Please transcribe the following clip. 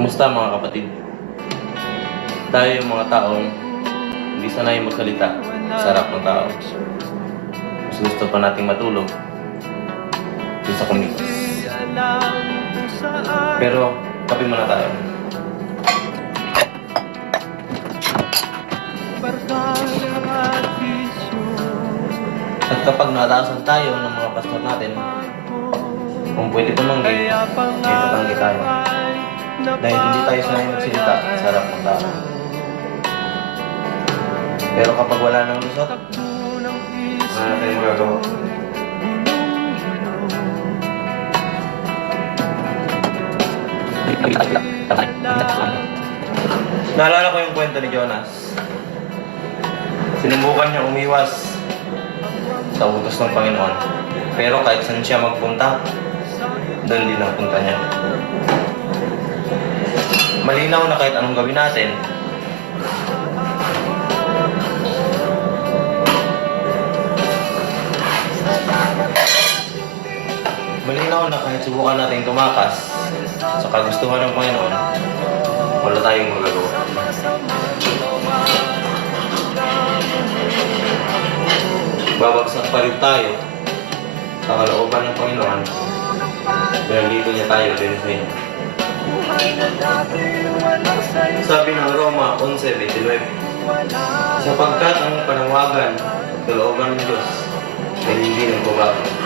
Kumusta mga kapatid? Tayo yung mga taong hindi sanay magsalita sa harap ng tao. Mas gusto pa nating matulog kaysa kumilos. Pero kape muna tayo. At kapag nataasan tayo ng mga pastor natin, kung pwede tumanggi, ay tatanggi tayo. Dahil hindi tayo sanay magsalita sa harap ng tao. Pero kapag wala nang lusot, wala na tayong magagawa. Naalala ko yung kwento ni Jonas. Sinubukan niya umiwas sa utos ng Panginoon. Pero kahit saan siya magpunta, doon din ang punta niya. Malinaw na kahit anong gawin natin, malinaw na kahit subukan natin tumakas sa kagustuhan ng Panginoon, wala tayong magagawa. Babagsak pa rin tayo sa kalooban ng Panginoon. Pinagdito niya tayo din sa inyo. Sabi ng Roma 11:29, sapagkat ang panawagan at kalooban ng Diyos ay hindi nagbabago.